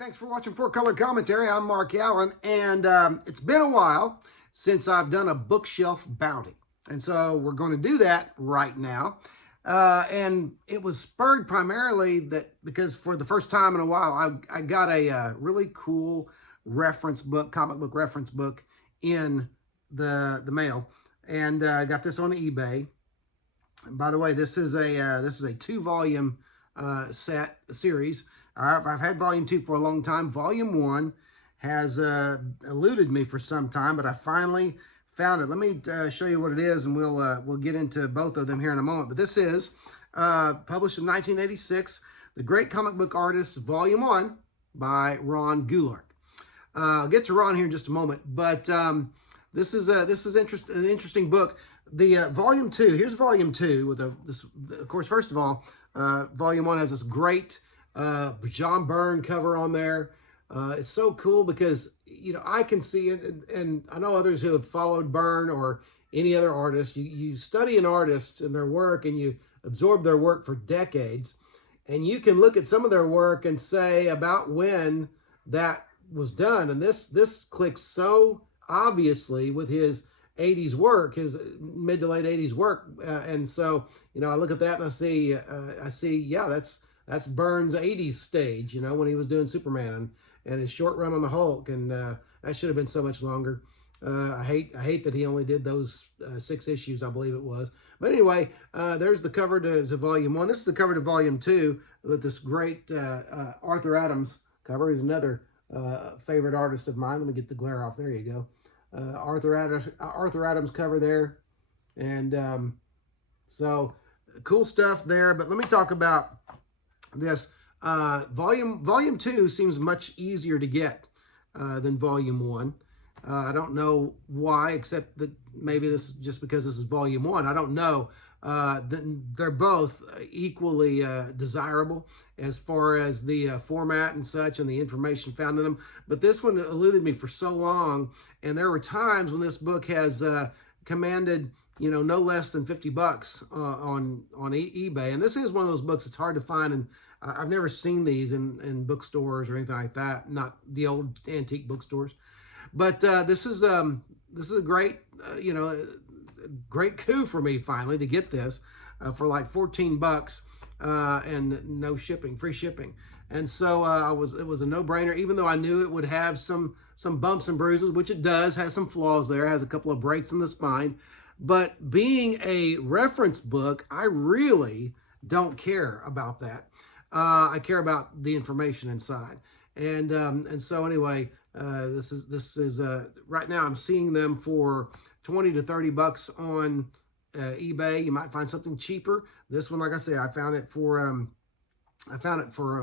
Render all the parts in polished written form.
Thanks for watching Four Color Commentary. I'm Mark Allen, and it's been a while since I've done a bookshelf bounty. And so we're going to do that right now. And it was spurred primarily because for the first time in a while, I got a really cool reference book, comic book reference book in the mail. And I got this on eBay. And by the way, this is a 2-volume series. I've had volume 2 for a long time. Volume 1 has eluded me for some time, but I finally found it. Let me show you what it is, and we'll get into both of them here in a moment. But this is published in 1986, The Great Comic Book Artists, Volume 1 by Ron Goulart. I'll get to Ron here in just a moment, but this is an interesting book. The Volume 2, here's Volume 2 with of course, first of all, Volume 1 has this great John Byrne cover on there. It's so cool because, you know, I can see it, and I know others who have followed Byrne or any other artist. You study an artist and their work, and you absorb their work for decades, and you can look at some of their work and say about when that was done. And this clicks so obviously with his 80s work, his mid to late 80s work, and so, you know, I look at that and I see, yeah, that's Byrne's 80s stage, you know, when he was doing Superman and his short run on the Hulk, and that should have been so much longer. I hate that he only did those 6 issues, I believe it was. But anyway, there's the cover to Volume 1. This is the cover to Volume 2 with this great Arthur Adams cover. He's another favorite artist of mine. Let me get the glare off. There you go. Arthur Adams cover there. And so cool stuff there. But let me talk about this. Volume 2 seems much easier to get than Volume 1. I don't know why, except that maybe this is just because this is Volume 1. I don't know. They're both equally desirable as far as the format and such, and the information found in them. But this one eluded me for so long, and there were times when this book has commanded, you know, no less than $50 on eBay. And this is one of those books that's hard to find, and I've never seen these in bookstores or anything like that, not the old antique bookstores. But this is a great, you know, great coup for me finally to get this for like $14 and no shipping, free shipping. And so it was a no-brainer, even though I knew it would have some bumps and bruises, which it does, has some flaws there, has a couple of breaks in the spine. But being a reference book, I really don't care about that. I care about the information inside. And so anyway, this is right now I'm seeing them for $20 to $30 on eBay. You might find something cheaper. This one, like I say, I found it for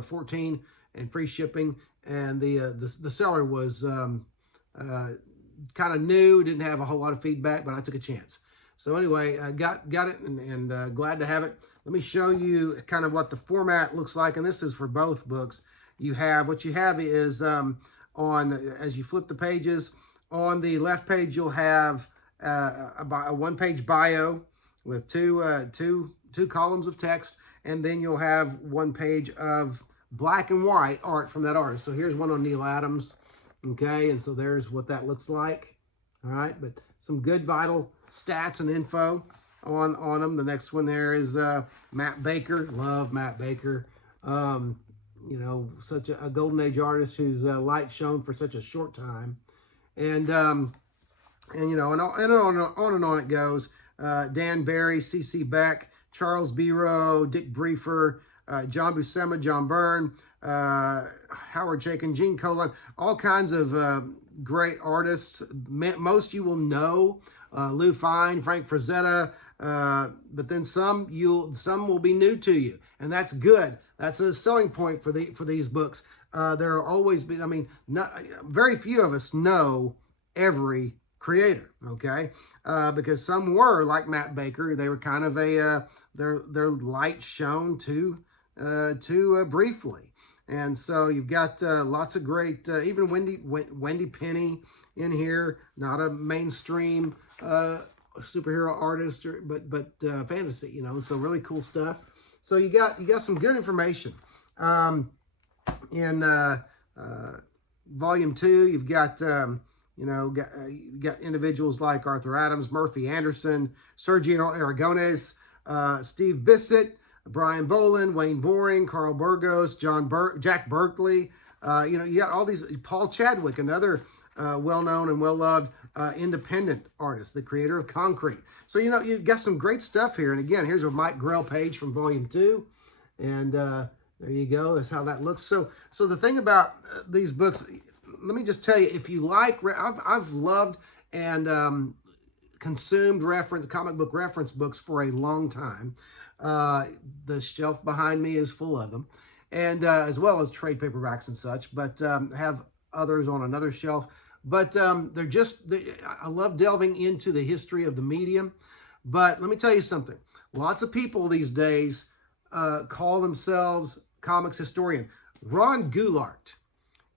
14 and free shipping. And the seller was kind of new, didn't have a whole lot of feedback, but I took a chance. So anyway, I got it, and glad to have it. Let me show you kind of what the format looks like, and this is for both books. What you have is as you flip the pages, on the left page you'll have a 1-page bio with two columns of text, and then you'll have 1 page of black and white art from that artist. So here's one on Neal Adams, okay, and so there's what that looks like. All right, but some good vital stats and info on them. The next one there is Matt Baker. Love Matt Baker. You know, such a golden age artist whose light shone for such a short time, and you know, and on it goes. Dan Barry, C.C. Beck, Charles Biro, Dick Briefer, John Buscema, John Byrne, Howard Chaykin, Gene Colan, all kinds of great artists. Most you will know, Lou Fine, Frank Frazetta, but then some will be new to you, and that's good. That's a selling point for these books. There will always be, I mean, very few of us know every creator, okay? Because some were like Matt Baker. They were kind of their light shone too briefly. And so you've got lots of great, even Wendy Penny in here, not a mainstream superhero artist, but fantasy, you know, so really cool stuff. So you got some good information in Volume 2, you've got, you got individuals like Arthur Adams, Murphy Anderson, Sergio Aragones, Steve Bissett, Brian Boland, Wayne Boring, Carl Burgos, Jack Berkeley. You got all these, Paul Chadwick, another well-known and well-loved independent artist, the creator of Concrete. So, you've got some great stuff here. And again, here's a Mike Grell page from Volume 2. And there you go. That's how that looks. So the thing about these books, let me just tell you, if you like, I've loved and consumed comic book reference books for a long time. The shelf behind me is full of them, and as well as trade paperbacks and such, but have others on another shelf. But I love delving into the history of the medium. But let me tell you something. Lots of people these days call themselves comics historian. Ron Goulart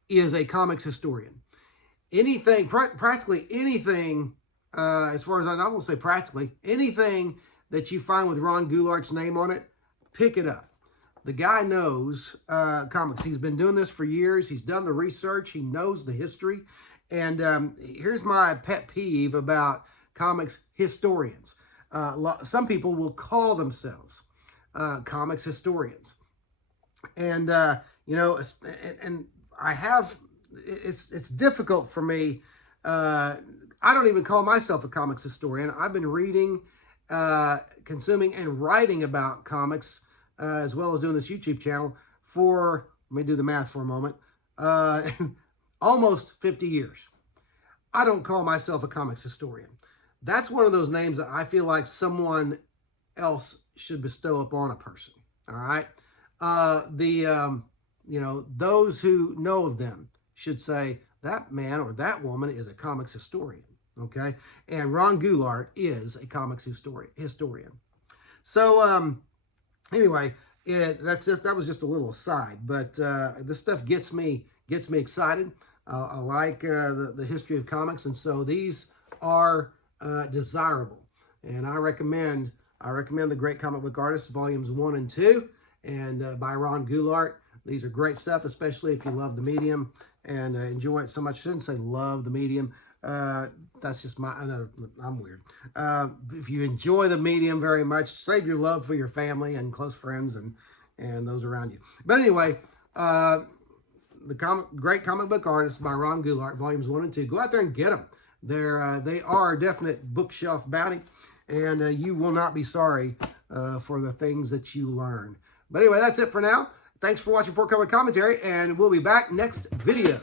is a comics historian. Practically anything, as far as I won't say practically, anything that you find with Ron Goulart's name on it, pick it up. The guy knows comics. He's been doing this for years. He's done the research. He knows the history. And here's my pet peeve about comics historians. Some people will call themselves comics historians. And, and I have, it's difficult for me. I don't even call myself a comics historian. I've been reading, consuming, and writing about comics, as well as doing this YouTube channel for, let me do the math for a moment, almost 50 years. I don't call myself a comics historian. That's one of those names that I feel like someone else should bestow upon a person. All right. Those who know of them should say that man or that woman is a comics historian. Okay. And Ron Goulart is a comics historian. So, anyway, that was just a little aside, but this stuff gets me excited. I like the history of comics, and so these are desirable. And I recommend The Great Comic Book Artists, Volumes 1 and 2, and by Ron Goulart. These are great stuff, especially if you love the medium and enjoy it so much. I shouldn't say love the medium. That's just I'm weird. If you enjoy the medium very much, save your love for your family and close friends and those around you. But anyway, Great Comic Book Artists by Ron Goulart, Volumes 1 and 2. Go out there and get them. They are a definite bookshelf bounty, and you will not be sorry for the things that you learn. But anyway, that's it for now. Thanks for watching 4 Color Commentary, and we'll be back next video.